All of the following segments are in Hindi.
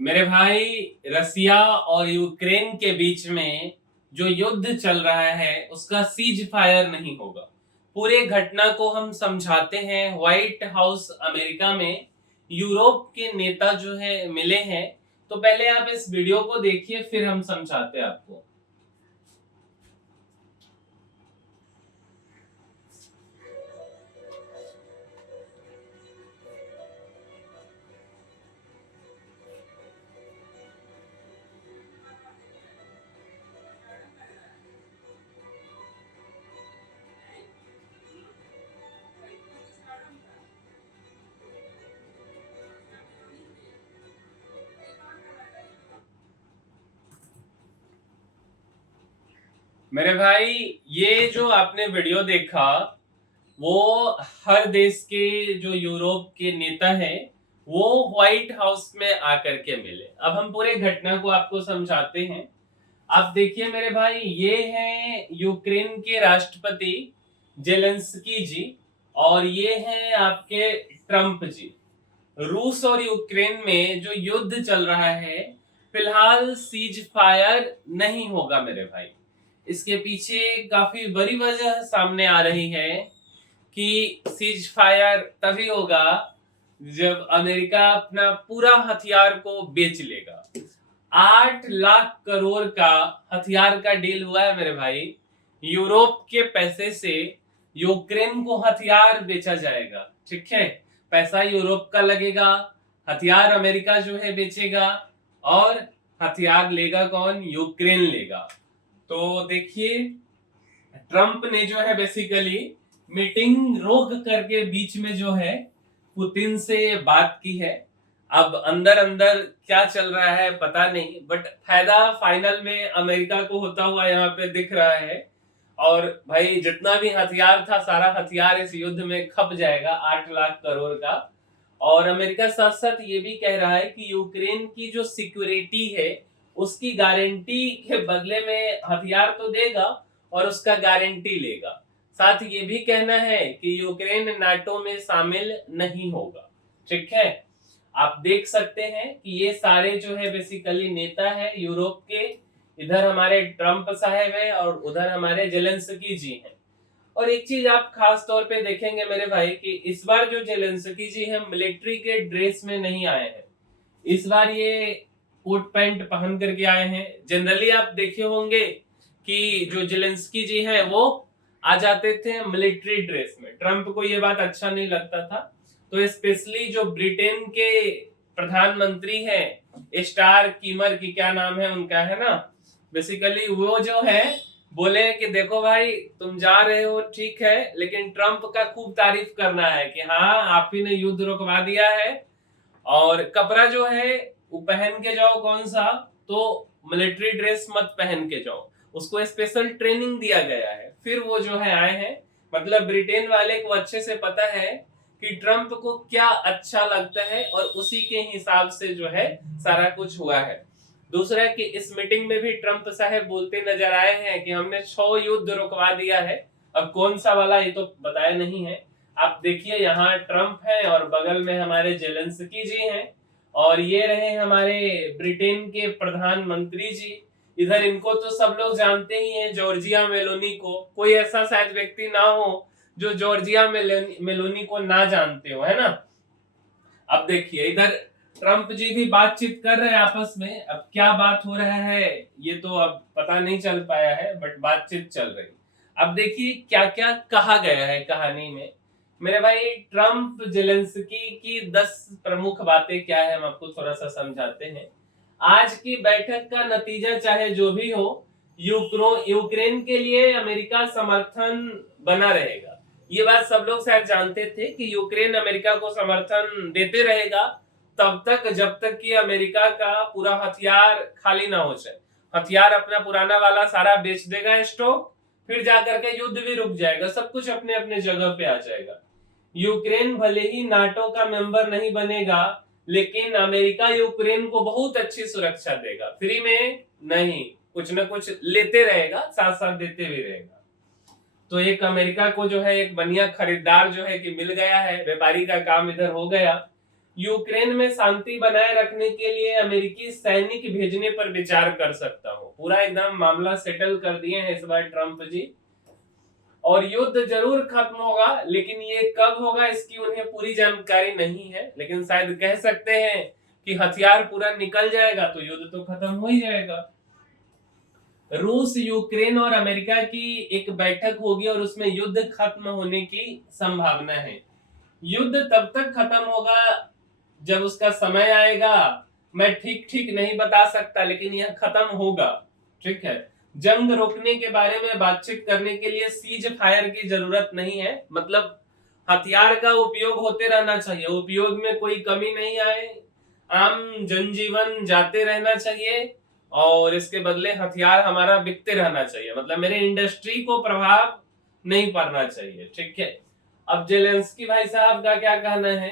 मेरे भाई, रसिया और यूक्रेन के बीच में जो युद्ध चल रहा है उसका सीज फायर नहीं होगा। पूरे घटना को हम समझाते हैं। व्हाइट हाउस अमेरिका में यूरोप के नेता जो है मिले हैं। तो पहले आप इस वीडियो को देखिए, फिर हम समझाते हैं आपको। मेरे भाई, ये जो आपने वीडियो देखा वो हर देश के जो यूरोप के नेता हैं वो व्हाइट हाउस में आकर के मिले। अब हम पूरे घटना को आपको समझाते हैं। आप देखिए मेरे भाई, ये हैं यूक्रेन के राष्ट्रपति जेलेंस्की जी, और ये हैं आपके ट्रंप जी। रूस और यूक्रेन में जो युद्ध चल रहा है, फिलहाल सीज फायर नहीं होगा मेरे भाई। इसके पीछे काफी बड़ी वजह सामने आ रही है कि सीज फायर तभी होगा जब अमेरिका अपना पूरा हथियार को बेच लेगा। 8 लाख करोड़ का हथियार का डील हुआ है मेरे भाई। यूरोप के पैसे से यूक्रेन को हथियार बेचा जाएगा, ठीक है। पैसा यूरोप का लगेगा, हथियार अमेरिका जो है बेचेगा, और हथियार लेगा कौन? यूक्रेन लेगा। तो देखिए, ट्रंप ने जो है बेसिकली मीटिंग रोक करके बीच में जो है पुतिन से बात की है। अब अंदर अंदर क्या चल रहा है पता नहीं, बट फायदा फाइनल में अमेरिका को होता हुआ यहाँ पे दिख रहा है। और भाई, जितना भी हथियार था सारा हथियार इस युद्ध में खप जाएगा, 8 लाख करोड़ का। और अमेरिका साथ साथ ये भी कह रहा है कि यूक्रेन की जो सिक्योरिटी है उसकी गारंटी के बदले में हथियार तो देगा और उसका गारंटी लेगा। साथ ये भी कहना है कि यूक्रेन नाटो में शामिल नहीं होगा, ठीक है। आप देख सकते हैं कि ये सारे जो है बेसिकली नेता है यूरोप के। इधर हमारे ट्रंप साहब है और उधर हमारे जेलेंस्की जी हैं। और एक चीज आप खास तौर पे देखेंगे मेरे भाई कि इस बार जो जेलेंस्की जी हैं मिलिट्री के ड्रेस में नहीं आए हैं। इस बार ये कोट पैंट पहन करके आए हैं। जनरली आप देखे होंगे कि जो जेलेंस्की जी हैं वो आ जाते थे मिलिट्री ड्रेस में। ट्रंप को ये बात अच्छा नहीं लगता था। तो स्पेशली जो ब्रिटेन के प्रधानमंत्री हैं, स्टार कीमर की क्या नाम है उनका, है ना, बेसिकली वो जो है बोले कि देखो भाई, तुम जा रहे हो ठीक है, लेकिन ट्रंप का खूब तारीफ करना है कि हाँ, आप ही ने युद्ध रुकवा दिया है। और कपड़ा जो है वो पहन के जाओ, कौन सा? तो मिलिट्री ड्रेस मत पहन के जाओ। उसको स्पेशल ट्रेनिंग दिया गया है, फिर वो जो है आए हैं। मतलब ब्रिटेन वाले को अच्छे से पता है कि ट्रंप को क्या अच्छा लगता है, और उसी के हिसाब से जो है सारा कुछ हुआ है। दूसरा कि इस मीटिंग में भी ट्रंप साहब बोलते नजर आए हैं कि हमने 6 युद्ध रुकवा दिया है। अब कौन सा वाला ये तो बताया नहीं है। आप देखिए, यहाँ ट्रंप है और बगल में हमारे जेलेंस्की जी हैं, और ये रहे हमारे ब्रिटेन के प्रधानमंत्री जी। इधर इनको तो सब लोग जानते ही हैं, जॉर्जिया मेलोनी को। कोई ऐसा शायद व्यक्ति ना हो जो जॉर्जिया मेलोनी को ना जानते हो, है ना। अब देखिए, इधर ट्रंप जी भी बातचीत कर रहे हैं आपस में। अब क्या बात हो रहा है ये तो अब पता नहीं चल पाया है, बट बातचीत चल रही। अब देखिए क्या क्या कहा गया है कहानी में। मेरे भाई, ट्रंप जेलेंस्की की 10 प्रमुख बातें क्या है हम आपको थोड़ा सा समझाते हैं। आज की बैठक का नतीजा चाहे जो भी हो, यूक्रेन के लिए अमेरिका समर्थन बना रहेगा। ये बात सब लोग शायद जानते थे कि यूक्रेन अमेरिका को समर्थन देते रहेगा तब तक जब तक कि अमेरिका का पूरा हथियार खाली ना हो जाए। हथियार अपना पुराना वाला सारा बेच देगा स्टॉक, फिर जाकर के युद्ध भी रुक जाएगा, सब कुछ अपने अपने जगह पे आ जाएगा। यूक्रेन भले ही नाटो का मेंबर नहीं बनेगा, लेकिन अमेरिका यूक्रेन को बहुत अच्छी सुरक्षा देगा। फ्री में नहीं, कुछ ना कुछ लेते रहेगा, साथ साथ देते भी रहेगा। तो एक अमेरिका को जो है एक बढ़िया खरीदार जो है कि मिल गया है, व्यापारी का काम इधर हो गया। यूक्रेन में शांति बनाए रखने के लिए अमेरिकी सैनिक भेजने पर विचार कर सकता हूँ। पूरा एकदम मामला सेटल कर दिए हैं इस बार ट्रंप जी। और युद्ध जरूर खत्म होगा, लेकिन ये कब होगा इसकी उन्हें पूरी जानकारी नहीं है, लेकिन शायद कह सकते हैं कि हथियार पूरा निकल जाएगा तो युद्ध तो खत्म हो ही जाएगा। रूस, यूक्रेन और अमेरिका की एक बैठक होगी और उसमें युद्ध खत्म होने की संभावना है। युद्ध तब तक खत्म होगा जब उसका समय आएगा, मैं ठीक ठीक नहीं बता सकता, लेकिन यह खत्म होगा। ठीक है, जंग रोकने के बारे में बातचीत करने के लिए सीज फायर की जरूरत नहीं है, मतलब हथियार का उपयोग होते रहना चाहिए, उपयोग में कोई कमी नहीं आए, आम जनजीवन जाते रहना चाहिए और इसके बदले हथियार हमारा बिकते रहना चाहिए, मतलब मेरे इंडस्ट्री को प्रभाव नहीं पड़ना चाहिए। ठीक है, अब जेलेंस्की भाई साहब का क्या कहना है?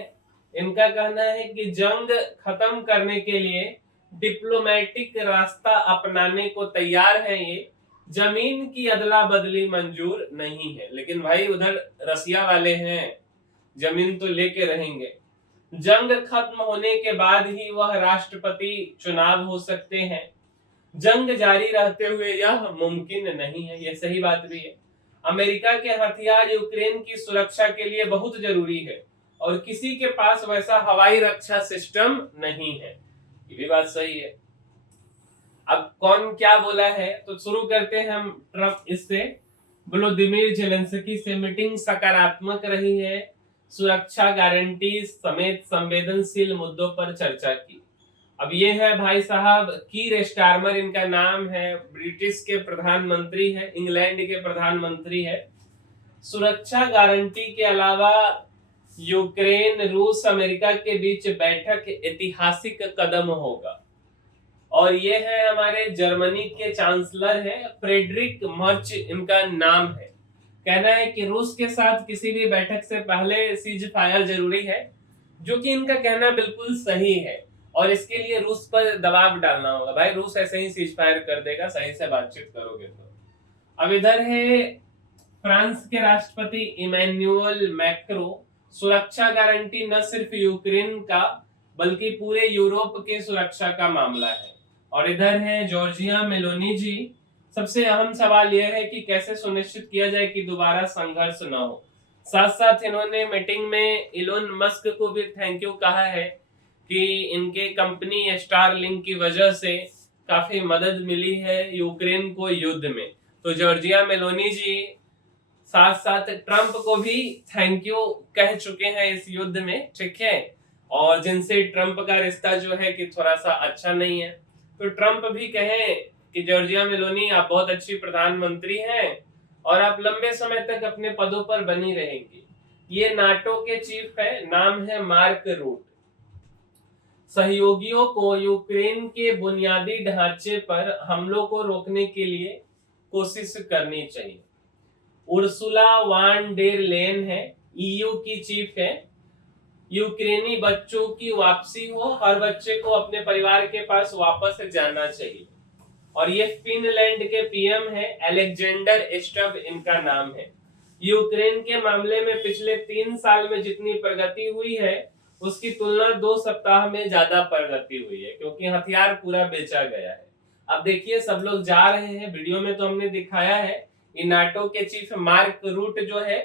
इनका कहना है कि जंग खत्म करने के लिए डिप्लोमेटिक रास्ता अपनाने को तैयार है, ये जमीन की अदला बदली मंजूर नहीं है। लेकिन भाई उधर रसिया वाले हैं, जमीन तो लेके रहेंगे। जंग खत्म होने के बाद ही वह राष्ट्रपति चुनाव हो सकते हैं, जंग जारी रहते हुए यह मुमकिन नहीं है। यह सही बात भी है। अमेरिका के हथियार यूक्रेन की सुरक्षा के लिए बहुत जरूरी है और किसी के पास वैसा हवाई रक्षा सिस्टम नहीं है। ये भी बात सही है। अब कौन क्या बोला है तो शुरू करते हैं हम ट्रंप इससे। व्लादिमीर जेलेंस्की से मीटिंग सकारात्मक रही है, सुरक्षा गारंटी समेत संवेदनशील मुद्दों पर चर्चा की। अब ये है भाई साहब कीर स्टारमर इनका नाम है, ब्रिटिश के प्रधानमंत्री है, इंग्लैंड के प्रधानमंत्री है। सुरक्षा गारंटी के अलावा यूक्रेन, रूस, अमेरिका के बीच बैठक ऐतिहासिक कदम होगा। और ये है हमारे जर्मनी के चांसलर है, फ्रेडरिक मर्च इनका नाम है। कहना है कि रूस के साथ किसी भी बैठक से पहले सीज फायर जरूरी है, जो कि इनका कहना बिल्कुल सही है और इसके लिए रूस पर दबाव डालना होगा। भाई रूस ऐसे ही सीज फायर कर देगा, सही से बातचीत करोगे तो। अब इधर है फ्रांस के राष्ट्रपति इमैनुअल मैक्रो। सुरक्षा गारंटी न सिर्फ यूक्रेन का बल्कि पूरे यूरोप के सुरक्षा का मामला है। और इधर है जॉर्जिया मेलोनी जी। सबसे अहम सवाल यह है कि कैसे सुनिश्चित किया जाए कि दोबारा संघर्ष न हो। साथ साथ इन्होंने मीटिंग में इलोन मस्क को भी थैंक यू कहा है कि इनके कंपनी स्टारलिंक की वजह से काफी मदद मिली है यूक्रेन को युद्ध में। तो जॉर्जिया मेलोनी जी साथ साथ ट्रंप को भी थैंक यू कह चुके हैं इस युद्ध में। ठीक है, और जिनसे ट्रंप का रिश्ता जो है कि थोड़ा सा अच्छा नहीं है, तो ट्रंप भी कहें कि जॉर्जिया मेलोनी आप बहुत अच्छी प्रधानमंत्री हैं और आप लंबे समय तक अपने पदों पर बनी रहेंगी। ये नाटो के चीफ है, नाम है मार्क रूट। सहयोगियों को यूक्रेन के बुनियादी ढांचे पर हमलों को रोकने के लिए कोशिश करनी चाहिए। उर्सुला वान डेर लेन है, ईयू की चीफ है। यूक्रेनी बच्चों की वापसी हो, हर बच्चे को अपने परिवार के पास वापस जाना चाहिए। और ये फिनलैंड के पीएम है, अलेक्जेंडर स्टब इनका नाम है। यूक्रेन के मामले में पिछले 3 साल में जितनी प्रगति हुई है उसकी तुलना 2 सप्ताह में ज्यादा प्रगति हुई है, क्योंकि हथियार पूरा बेचा गया है। अब देखिए सब लोग जा रहे हैं, वीडियो में तो हमने दिखाया है। नाटो के चीफ मार्क रूट जो है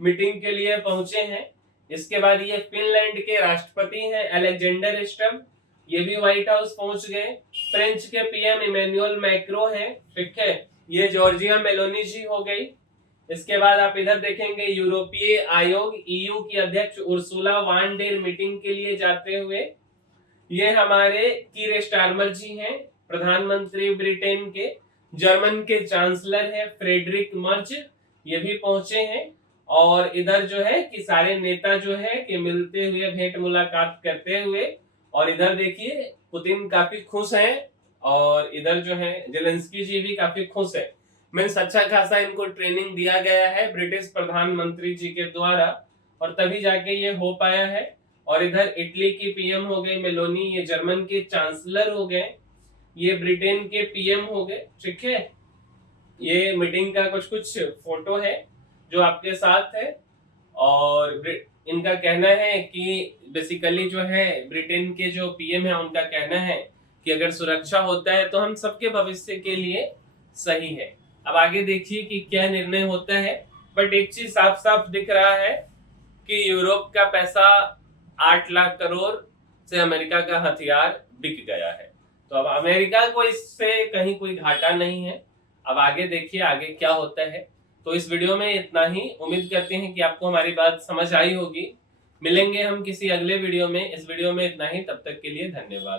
मीटिंग के लिए पहुंचे हैं। इसके बाद ये फिनलैंड के राष्ट्रपति हैं अलेक्जेंडर स्टब, ये भी व्हाइट हाउस पहुंच गए। फ्रेंच के पीएम इमैनुअल मैक्रो हैं। ठीक है, ये जॉर्जिया मेलोनी जी हो गई। इसके बाद आप इधर देखेंगे यूरोपीय आयोग ईयू की अध्यक्ष उर्सुला वान डेर मीटिंग के लिए जाते हुए। ये हमारे कीर स्टारमर जी हैं, प्रधानमंत्री ब्रिटेन के। जर्मन के चांसलर है फ्रेडरिक मर्च, ये भी पहुंचे हैं। और इधर जो है कि सारे नेता जो है कि मिलते हुए भेंट मुलाकात करते हुए। और इधर देखिए पुतिन काफी खुश हैं और इधर जो है जेलेंस्की जी भी काफी खुश है। मीन्स अच्छा खासा इनको ट्रेनिंग दिया गया है ब्रिटिश प्रधानमंत्री जी के द्वारा और तभी जाके ये हो पाया है। और इधर इटली की पीएम हो गई मेलोनी, ये जर्मन के चांसलर हो गए, ये ब्रिटेन के पीएम हो गए। ठीक है, ये मीटिंग का कुछ फोटो है जो आपके साथ है। और इनका कहना है कि बेसिकली जो है ब्रिटेन के जो पीएम है उनका कहना है कि अगर सुरक्षा होता है तो हम सबके भविष्य के लिए सही है। अब आगे देखिए कि क्या निर्णय होता है, बट एक चीज साफ साफ दिख रहा है कि यूरोप का पैसा 8 लाख करोड़ से अमेरिका का हथियार बिक गया है। तो अब अमेरिका को इससे कहीं कोई घाटा नहीं है। अब आगे देखिए आगे क्या होता है। तो इस वीडियो में इतना ही। उम्मीद करते हैं कि आपको हमारी बात समझ आई होगी। मिलेंगे हम किसी अगले वीडियो में। इस वीडियो में इतना ही। तब तक के लिए धन्यवाद।